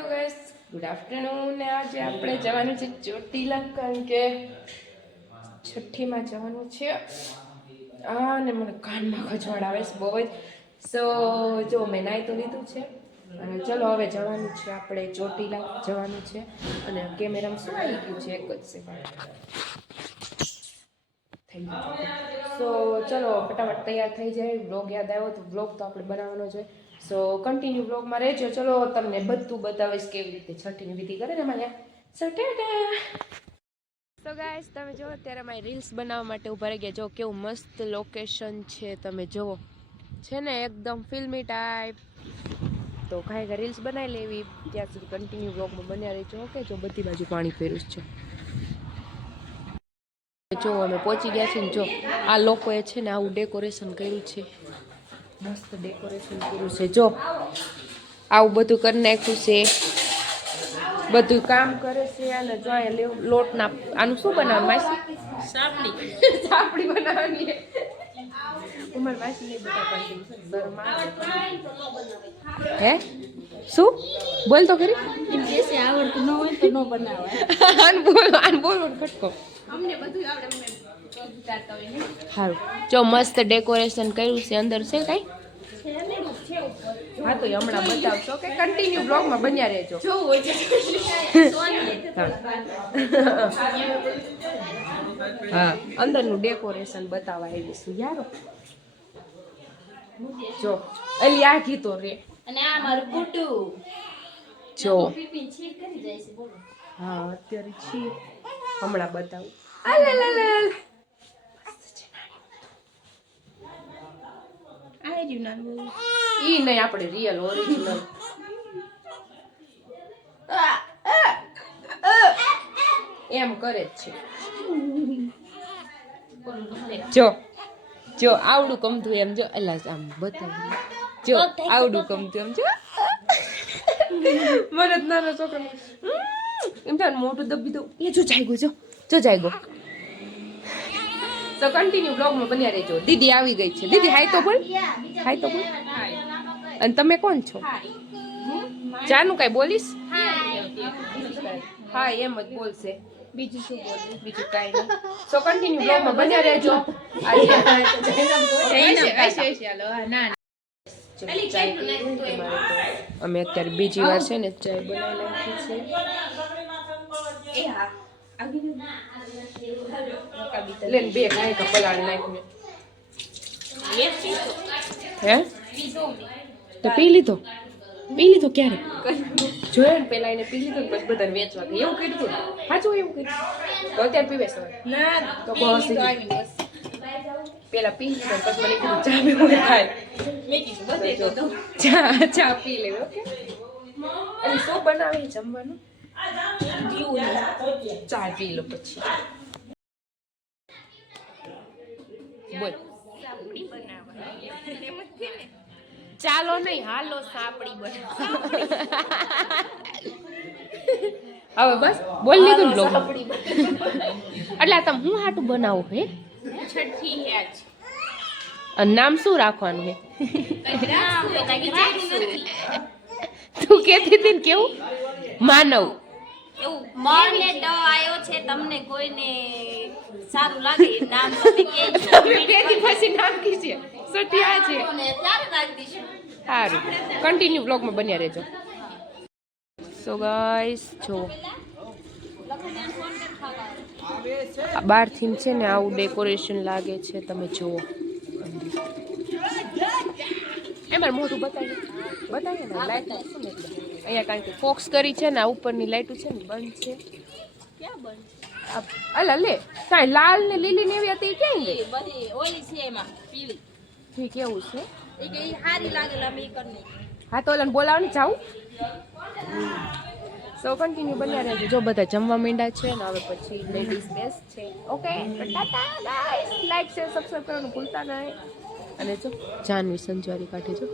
Good afternoon ને આજે આપણે જવાનું છે ચોટીલા કારણ કે છઠ્ઠીમાં જવાનું છે અને મને કાનમાં ખજવાળ આવે છે બહુ જ સો જો મેં નાહી તો લીધું છે અને ચલો હવે જવાનું છે આપણે ચોટીલા જવાનું છે અને કેમેરામાં શું આવી ગયું છે એક જ સેકન્ડ થઈ ગયું સો ચલો ફટાફટ તૈયાર થઈ જાય વ્લોગ યાદ આવ્યો તો વ્લોગ તો આપણે બનાવવાનો છે સો કન્ટિન્યુ વ્લોગમાં રહેજો ચલો તમને બધું બતાવીશ કેવી રીતે છઠ્ઠીની વિધિ કરે ને મારે સો ગાઈસ તમે જો અત્યારે મારી રીલ્સ બનાવવા માટે ઊભા રહી ગયા જો કેવું મસ્ત લોકેશન છે તમે જુઓ છે ને એકદમ ફિલ્મી ટાઈપ તો ખાઈ રીલ્સ બનાવી લેવી ત્યાં સુધી કન્ટિન્યુ વ્લોગમાં બન્યા રહેજો ઓકે જો બધી બાજુ પાણી ફેર્યું છે જો અમે પહોંચી ગયા છીએ ને જો આ લોકોએ છે ને આવું ડેકોરેશન કર્યું છે મસ્ત ડેકોરેશન કર્યું છે જો આવું બધું કરી નાખ્યું છે બધું કામ કરે છે અને જો અહીંયા લોટના આનું શું બનાવવાનું માસી સાપડી બનાવવાની ઉમર માસી નહીં બતાવવાની હે શું બોલ તો ખરી આવડતું ન હોય તો ન બનાવાય આન બોલ ફટકો અમને બધું આવડે સારું જો મસ્ત ડેકોરેશન કર્યું છે અંદર છે કઈ હા તો હમણાં બતાવશો કે કન્ટિન્યુ બ્લોગમાં બન્યા રહેજો હા અંદરનું ડેકોરેશન બતાવવા આવીશું યાર જો અલી આ ગીતો રે અને આ મારું કુટું જો હા અત્યારે છીએ હમણાં બતાવું ઈ નહીં આપણે રિયલ ઓરિજિનલ એમ કરે જ છે જો જો આવડું ગમતું એમ જો અલા આમ બતાવી જો આવડું ગમતું એમ જો મને નાના છોકરા એમ થાય મોટું દબી દઉં એ જો જાયગો જો જાયગો તો કન્ટિન્યુ બ્લોગમાં બન્યા રહેજો દીદી આવી ગઈ છે દીદી હાય તો બોલ અને તમે કોણ છો જાનું કઈ બોલીશ હા એમ જ બોલશે બીજું શું બોલું બીજું કાંઈ નહીં સો કન્ટિન્યુ બ્લોગમાં બન્યા રહેજો અમે અત્યારે બીજી વાર છે ને ચાય બનાવી નાખી છે લેન બે ગાય કા પલાળી નાખ્યું હે તો પી લીધો ક્યારે જોયો ને પેલા એને પી લીધો પછી બધાને વેચવા ગઈ એવું કીધું સાચું એવું કીધું તો અત્યારે પીવે છે ના તો બસ પેલા પી લીધો પછી મને કીધું ચા પીવો થાય મેં કીધું બધે તો ચા પી લે ઓકે અને શું બનાવે જમવાનું ચા પી લો પછી બોલ ચાલો નહીં હાલો સાપડી બનાવ હવે બસ બોલ લીધું બ્લોગ એટલે તમે હું હાટું બનાવું હે છઠ્ઠી હે આજ અને નામ શું રાખવાનું હે તું કહેતી હતી ને કેવું માનવ એવું મને તો આયો છે તમને કોઈને સારું લાગે નામ તમે કેજી પછી નામ કીજે સટિયા છે અને ત્યારે રાખી દઈશું સારું કન્ટિન્યુ વ્લોગમાં બન્યા રહેજો સો ગાઈસ જો બહારથી છે ને આવું ડેકોરેશન લાગે છે તમે જુઓ એમાં મોટું બતાવીએ ને લાઈટ અહીંયા કારણ કે ફોક્સ કરી છે ને આ ઉપરની લાઈટો છે ને બંધ છે ક્યાં બંધ અલા લે કાંઈ લાલ ને લીલી ને એવી હતી ક્યાં ગઈ બધી ઓલી છે એમાં પીળી ઠીક એવું છે એ કે સારી લાગેલા મે કરને હા તો ઓલાને બોલાવો ને જાઉં સો કન્ટિન્યુ બન્યા રહેજો જો બધા જમવા માંડ્યા છે ને હવે પછી લેડીઝ બેસ્ટ છે okay tata guys like share subscribe કરવાનું ભૂલતા નહીં અને જો જાનવી સંજવારી કાઢે જો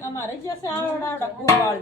અમારે જશે આવડા ગોવાળ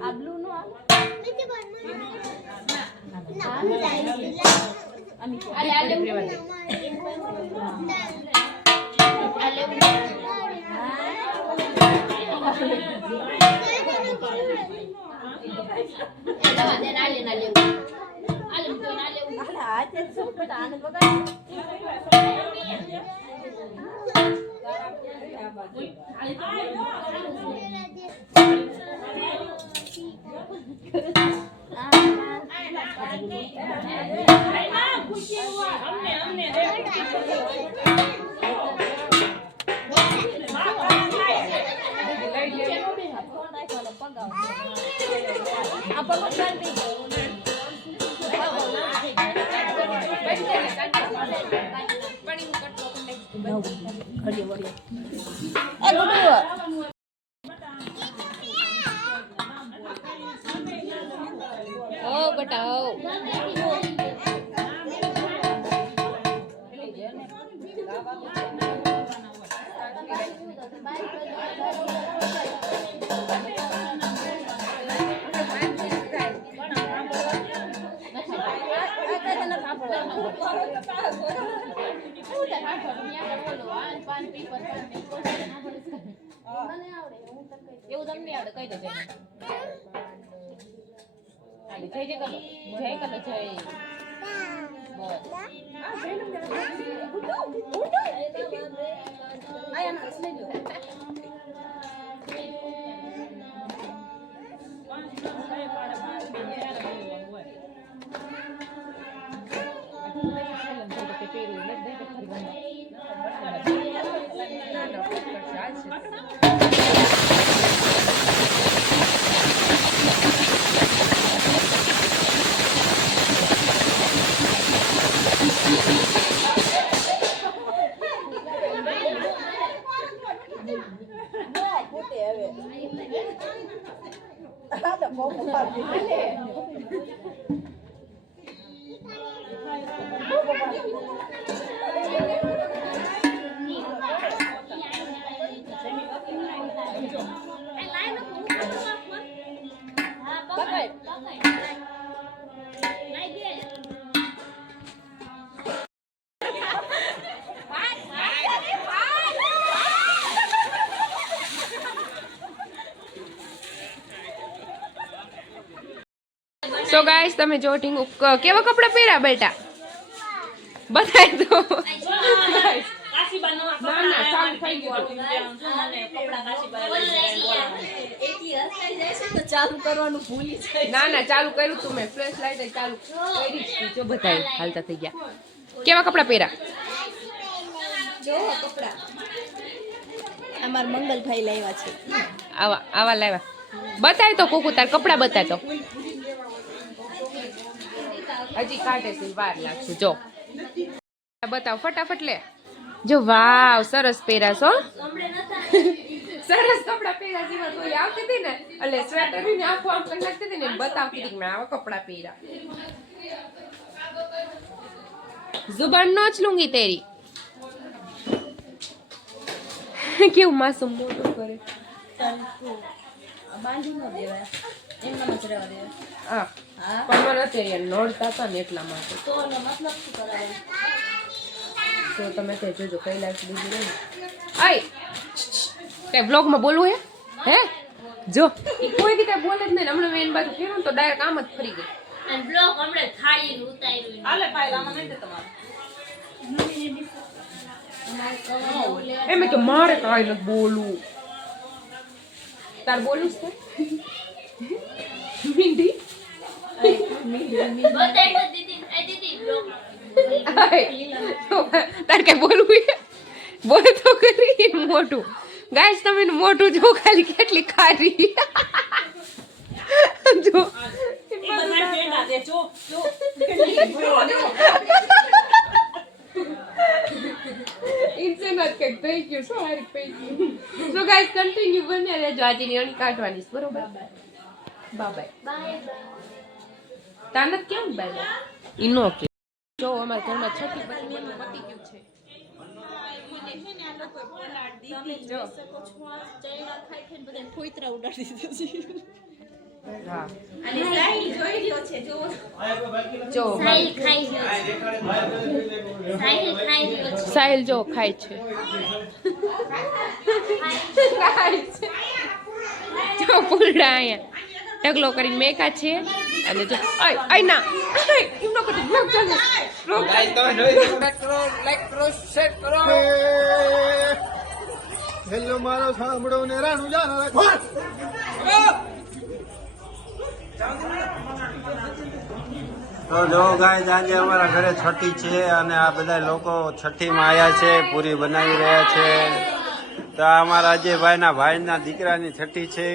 ઓ બટાઓ એવું તમને આવડે કહી દો જય જય કરો જય કરો જય સો ગાઈસ તમે જો ઢીંગુ કેવા કપડા પહેર્યા બેટા બતાવી દો ચાલુ કરવાનું ભૂલી જાય. ના ના ચાલુ કર્યું તું મેં ફ્લેશ લાઈટ ચાલુ કરી જ જો બતાવી હાલતા થઈ ગયા કેવા કપડા પહેર્યા જો કપડા અમાર મંગલભાઈ લાવ્યા છે. આવા આવા લાવ્યા બતાવી તો કોકુ તાર કપડા બતાવી તો હજી કાઢે છે વાર લાગશે જો બતાવ ફટાફટ લે જો વાવ સરસ પહેરાશો સરસ કપડા પહેર્યા જેવા કોઈ આવતી હતી ને એટલે સ્વેટર ની આખું આમ કરી નાખતી હતી ને બતાવતી હતી કે મેં આવા કપડા પહેર્યા जुबान नोच लूंगी तेरी કેવું માસૂમ મોટું કરે બાંધી ન દેવાય એમનામાં જ રહેવા દેવાય હા હા પણ મને નથી અહીંયા નડતા હતા ને એટલા માટે તો એનો મતલબ શું કરાવે તો તમે તે જોજો કૈલાસ બીજું નહીં આય કઈ બ્લોગમાં બોલવું હે જો ઈ કોઈ દી કઈ બોલે જ નહીં હમણાં મેં એની બાજુ ફેરું તો ડાયરેક્ટ આમ જ ફરી ગઈ અને બ્લોક હમણાં થાળી ઉતાર્યું હાલે ભાઈ આમાં નહીં દે તમારે એમ કે મારે કાંઈ નથી બોલવું તાર બોલું છે મીંડી બતાય દીદી આ દીદી બ્લોક તાર કઈ બોલવું છે બોલ તો કરી મોટું ગાઈસ તમે એનું મોટું જો ખાલી કેટલી ખારી જો એ બધા પેડા દે જો ઇન્સે નત કે થેન્ક યુ સો હારી thank you so guys continue બન્યા રહેજો આજની અણી કાઢવાની છે બરોબર બાય બાય તાનત કેમ બાય ઇનો કે જો અમાર ઘરમાં છઠ્ઠી બત્રીનું પતી ગયું છે જો હા અને સાઈ જોઈ રહ્યો છે જો જો સાહિલ ખાઈ રહ્યો છે સાહિલ ખાઈ રહ્યો છે સાહિલ જો ખાય છે ખાય છે જો ફૂલડા અહીંયા ઢગલો કરીને મેકા છે અને જો આય ના એમનો કદી બ્લોગ ચાલે બ્લોગ ગાઈસ તમે જોઈ શકો લાઈક કરો શેર કરો હેલો મારો સાંભળો ને રાણુ જાના રાખો તો જો ગાઈસ આજે અમારા ઘરે છઠ્ઠી છે અને આ બધા લોકો છઠ્ઠીમાં આવ્યા છે પૂરી બનાવી રહ્યા છે તો આ અમારા અજયભાઈના ભાઈના દીકરાની છઠ્ઠી છે